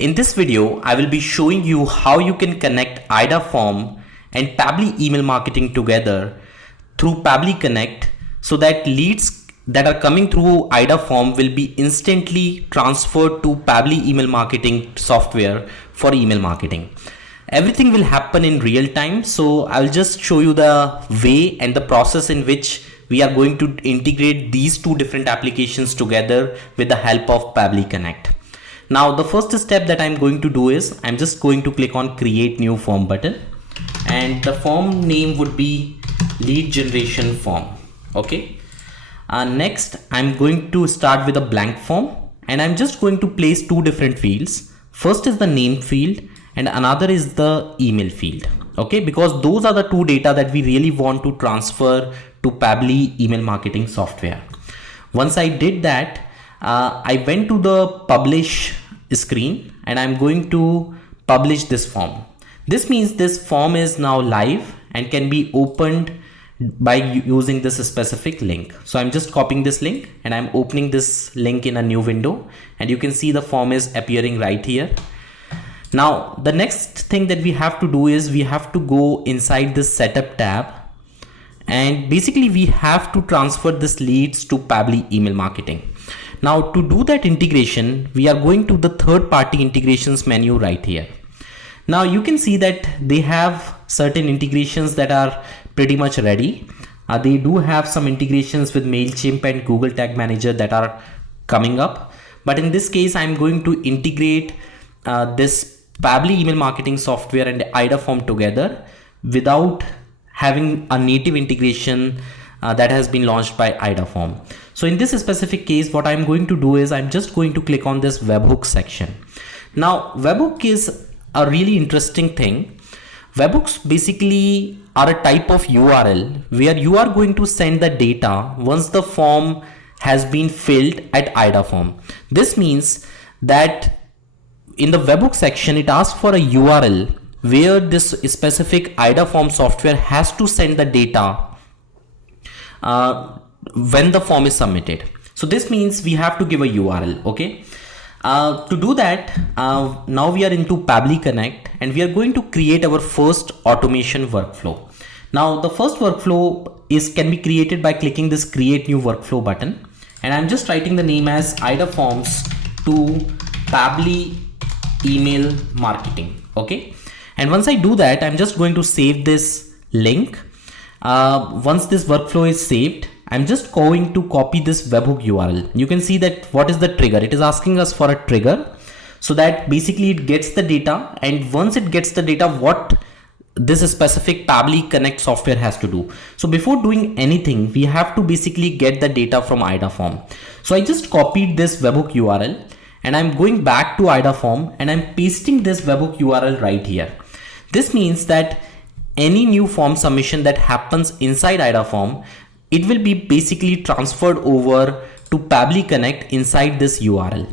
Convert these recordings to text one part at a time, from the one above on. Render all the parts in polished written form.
In this video, I will be showing you how you can connect AidaForm and Pabbly email marketing together through Pabbly Connect so that leads that are coming through AidaForm will be instantly transferred to Pabbly email marketing software for email marketing. Everything will happen in real time, so I'll just show you the way and the process in which we are going to integrate these two different applications together with the help of Pabbly Connect. Now the first step that I'm going to do is I'm just going to click on create new form button, and the form name would be lead generation form. Okay. Next I'm going to start with a blank form, and I'm just going to place two different fields. First is the name field and another is the email field. Okay, because those are the two data that we really want to transfer to Pabbly email marketing software. Once I did that, I went to the publish screen and I'm going to publish this form. This means this form is now live and can be opened by using this specific link. So I'm just copying this link and I'm opening this link in a new window, and you can see the form is appearing right here. Now the next thing that we have to do is we have to go inside this setup tab, and basically we have to transfer this leads to Pabbly email marketing. Now to do that integration, we are going to the third-party integrations menu right here. Now you can see that they have certain integrations that are pretty much ready. They do have some integrations with MailChimp and Google Tag Manager that are coming up. But in this case, I'm going to integrate this Pabbly email marketing software and AidaForm together without having a native integration that has been launched by AidaForm. So in this specific case, what I'm going to do is I'm just going to click on this webhook section. Now webhook is a really interesting thing. Webhooks basically are a type of URL where you are going to send the data once the form has been filled at AidaForm. This means that in the webhook section, it asks for a URL where this specific AidaForm software has to send the data when the form is submitted. So this means we have to give a URL. Okay. To do that, now we are into Pabbly Connect and we are going to create our first automation workflow. Now the first workflow can be created by clicking this create new workflow button, and I'm just writing the name as AidaForms to Pabbly email marketing. Okay. And once I do that, I'm just going to save this link. Once this workflow is saved, I'm just going to copy this webhook URL. You can see that what is the trigger? It is asking us for a trigger so that basically it gets the data, and once it gets the data, what this specific Pabbly Connect software has to do. So before doing anything, we have to basically get the data from AidaForm. So I just copied this webhook URL and I'm going back to AidaForm and I'm pasting this webhook URL right here. This means that any new form submission that happens inside AidaForm, it will be basically transferred over to Pabbly Connect inside this URL.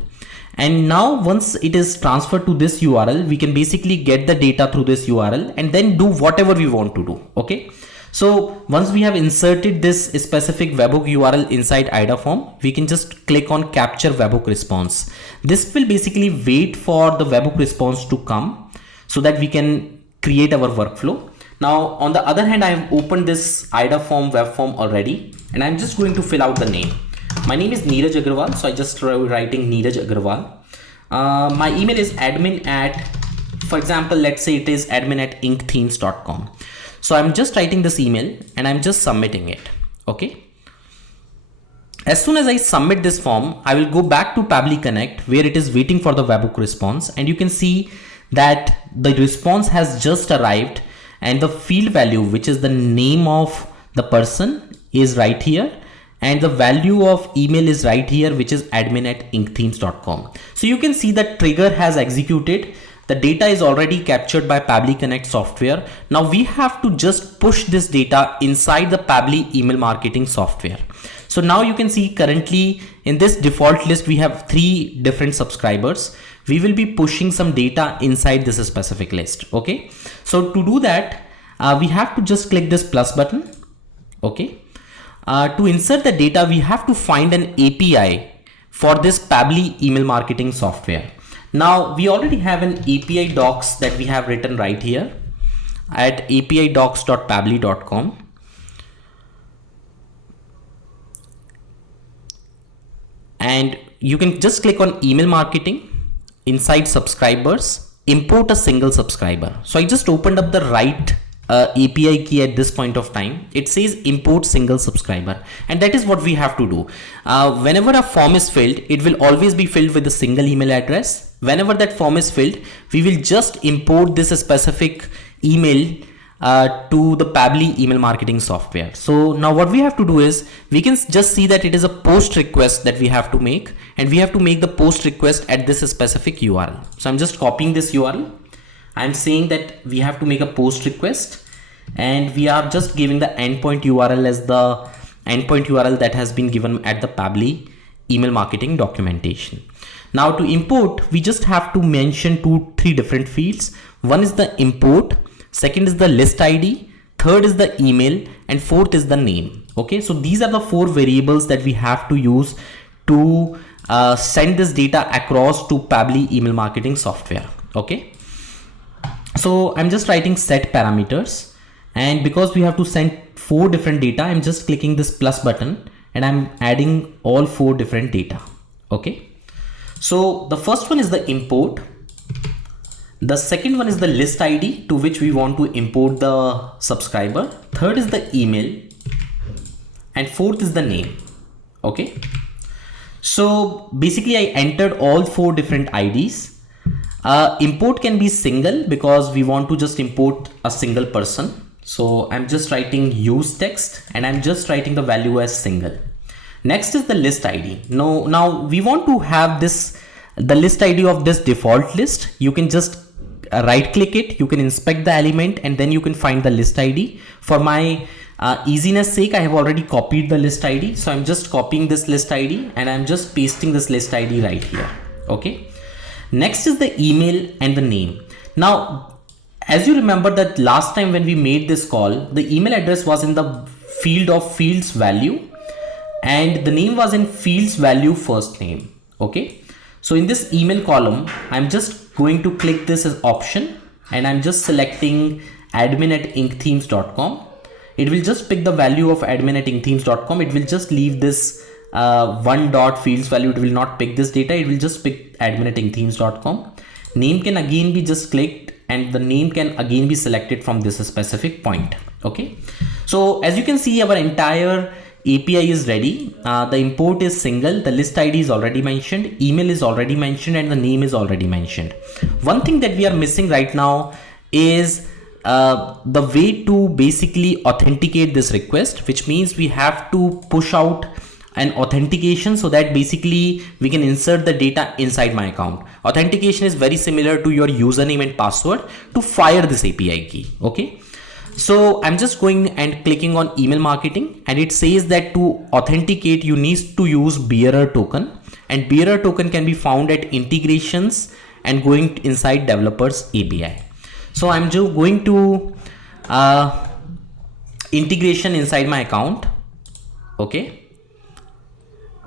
And now once it is transferred to this URL, we can basically get the data through this URL and then do whatever we want to do. Okay. So once we have inserted this specific webhook URL inside AidaForm, we can just click on capture webhook response. This will basically wait for the webhook response to come so that we can create our workflow. Now on the other hand, I have opened this AidaForm web form already, and I'm just going to fill out the name. My name is Neeraj Agarwal, so I just writing Neeraj Agarwal. My email is admin at, for example, let's say it is admin@ink-themes.com. So I'm just writing this email and I'm just submitting it. Okay. As soon as I submit this form, I will go back to Pabbly Connect where it is waiting for the webhook response, and you can see that the response has just arrived, and the field value, which is the name of the person, is right here, and the value of email is right here, which is admin@ink-themes.com. So you can see that trigger has executed. The data is already captured by Pabbly Connect software. Now we have to just push this data inside the Pabbly email marketing software. So now you can see currently in this default list, we have 3 different subscribers. We will be pushing some data inside this specific list. Okay. So to do that, we have to just click this plus button. Okay. To insert the data, we have to find an API for this Pabbly email marketing software. Now we already have an API docs that we have written right here at apidocs.pabbly.com. And you can just click on email marketing. Inside subscribers, import a single subscriber. So I just opened up the right API key at this point of time. It says import single subscriber, and that is what we have to do. Whenever a form is filled, it will always be filled with a single email address. Whenever that form is filled, we will just import this specific email to the Pabbly email marketing software. So now what we have to do is, we can just see that it is a post request that we have to make, and we have to make the post request at this specific URL. So I'm just copying this URL. I'm saying that we have to make a post request, and we are just giving the endpoint URL as the endpoint URL that has been given at the Pabbly email marketing documentation. Now to import, we just have to mention 2-3 different fields. One is the import, second is the list ID, third is the email, and fourth is the name. Okay, so these are the 4 variables that we have to use to send this data across to Pabbly email marketing software. Okay, so I'm just writing set parameters, and because we have to send 4 different data, I'm just clicking this plus button and I'm adding all 4 different data. Okay, so the first one is the import. The second one is the list ID to which we want to import the subscriber. Third is the email, and fourth is the name. Okay, so basically I entered all 4 different IDs. Import can be single because we want to just import a single person. So I'm just writing use text and I'm just writing the value as single. Next is the list ID. Now we want to have the list ID of this default list. You can just right click it, you can inspect the element, and then you can find the list ID. For my easiness sake, I have already copied the list ID. So I'm just copying this list ID and I'm just pasting this list ID right here. Okay. Next is the email and the name. Now, as you remember that last time when we made this call, the email address was in the field of fields value and the name was in fields value first name. Okay. So in this email column, I'm just going to click this as option and I'm just selecting admin@inkthemes.com. It will just pick the value of admin@inkthemes.com. It will just leave this one dot fields value. It will not pick this data. It will just pick admin@inkthemes.com. Name can again be just clicked and the name can again be selected from this specific point. Okay. So as you can see, our entire API is ready. The import is single, the list ID is already mentioned, email is already mentioned, and the name is already mentioned. One thing that we are missing right now is the way to basically authenticate this request, which means we have to push out an authentication so that basically we can insert the data inside my account. Authentication is very similar to your username and password to fire this API key. Okay. So I'm just going and clicking on email marketing, and it says that to authenticate you need to use bearer token, and bearer token can be found at integrations and going inside developers API. So I'm just going to integration inside my account. Okay,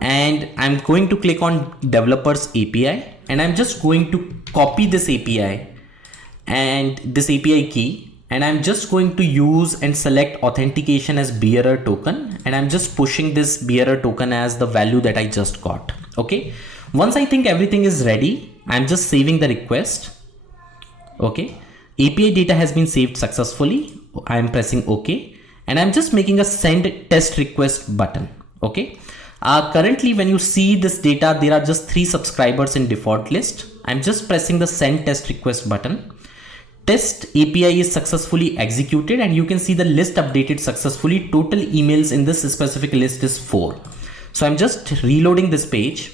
and I'm going to click on developers API and I'm just going to copy this API and this API key. And I'm just going to use and select authentication as bearer token. And I'm just pushing this bearer token as the value that I just got. Okay. Once I think everything is ready, I'm just saving the request. Okay. API data has been saved successfully. I'm pressing OK. And I'm just making a send test request button. Okay. Currently, when you see this data, there are just 3 subscribers in default list. I'm just pressing the send test request button. Test API is successfully executed and you can see the list updated successfully. Total emails in this specific list is 4. So I'm just reloading this page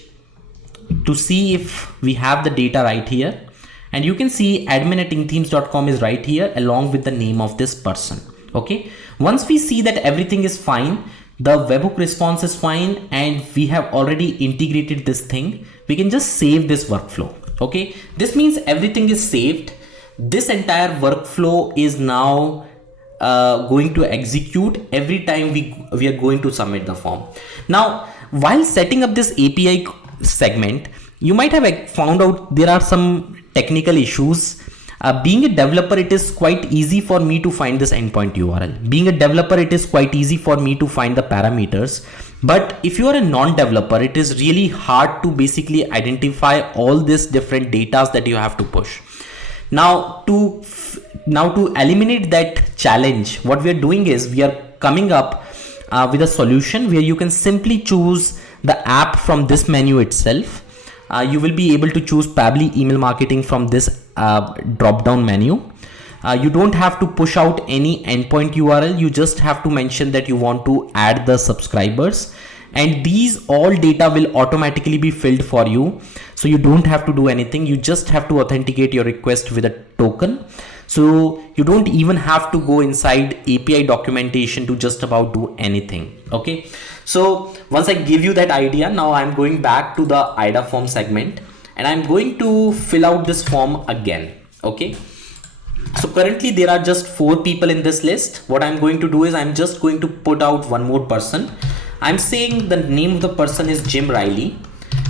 to see if we have the data right here. And you can see admin@inkthemes.com is right here along with the name of this person. Okay. Once we see that everything is fine, the webhook response is fine, and we have already integrated this thing, we can just save this workflow. Okay. This means everything is saved. This entire workflow is now going to execute every time we are going to submit the form. Now, while setting up this API segment, you might have found out there are some technical issues. Being a developer, it is quite easy for me to find this endpoint URL. Being a developer, it is quite easy for me to find the parameters. But if you are a non-developer, it is really hard to basically identify all these different data that you have to push. Now to eliminate that challenge, what we are doing is we are coming up with a solution where you can simply choose the app from this menu itself. You will be able to choose Pabbly email marketing from this drop down menu. You don't have to push out any endpoint URL. You just have to mention that you want to add the subscribers, and these all data will automatically be filled for you. So you don't have to do anything. You just have to authenticate your request with a token. So you don't even have to go inside API documentation to just about do anything. Okay. So once I give you that idea, now I'm going back to the AidaForm segment and I'm going to fill out this form again. Okay. So currently there are just 4 people in this list. What I'm going to do is I'm just going to put out one more person. I'm saying the name of the person is Jim Riley.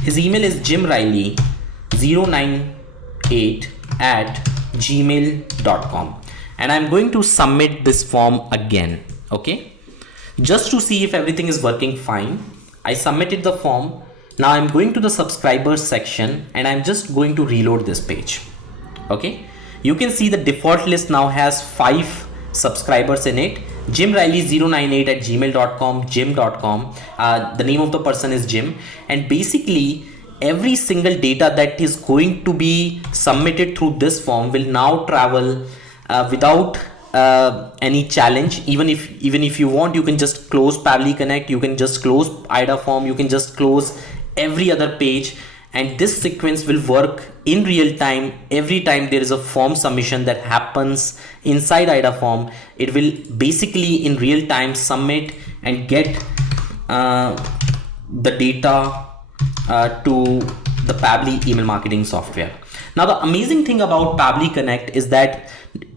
His email is jimriley098@gmail.com, and I'm going to submit this form again. Okay, just to see if everything is working fine. I submitted the form. Now I'm going to the subscribers section and I'm just going to reload this page. Okay, you can see the default list now has 5 subscribers in it. Jim Riley098@gmail.com, jim.com. The name of the person is Jim, and basically every single data that is going to be submitted through this form will now travel without any challenge. Even if you want, you can just close Pabbly Connect, you can just close AidaForm, you can just close every other page, and this sequence will work in real time. Every time there is a form submission that happens inside AidaForm, it will basically in real time submit and get the data to the Pabbly email marketing software. Now the amazing thing about Pabbly Connect is that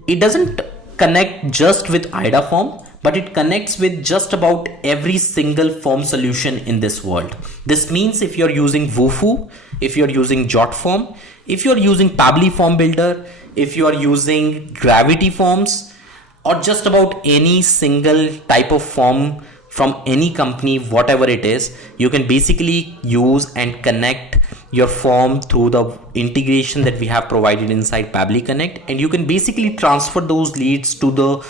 it doesn't connect just with AidaForm, but it connects with just about every single form solution in this world. This means if you're using Wufoo, if you're using JotForm, if you're using Pabbly Form Builder, if you are using Gravity Forms, or just about any single type of form from any company, whatever it is, you can basically use and connect your form through the integration that we have provided inside Pabbly Connect, and you can basically transfer those leads to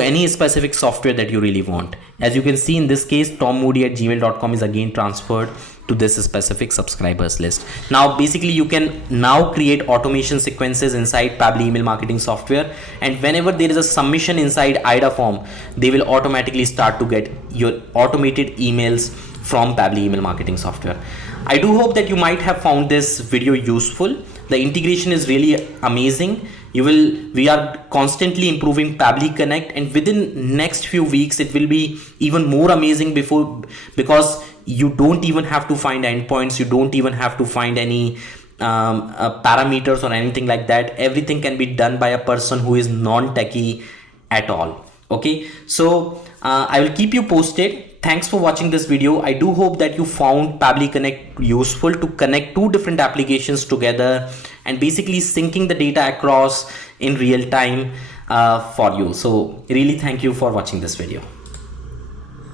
any specific software that you really want. As you can see in this case, tommoody@gmail.com is again transferred to this specific subscribers list. Now basically you can now create automation sequences inside Pabbly email marketing software, and whenever there is a submission inside AidaForm, they will automatically start to get your automated emails from Pabbly email marketing software. I do hope that you might have found this video useful. The integration is really amazing. We are constantly improving Pabbly Connect, and within next few weeks it will be even more amazing because you don't even have to find endpoints, you don't even have to find any parameters or anything like that. Everything can be done by a person who is non-techie at all. Okay, so I will keep you posted. Thanks for watching this video. I do hope that you found Pabbly Connect useful to connect 2 different applications together and basically syncing the data across in real time for you. So really thank you for watching this video.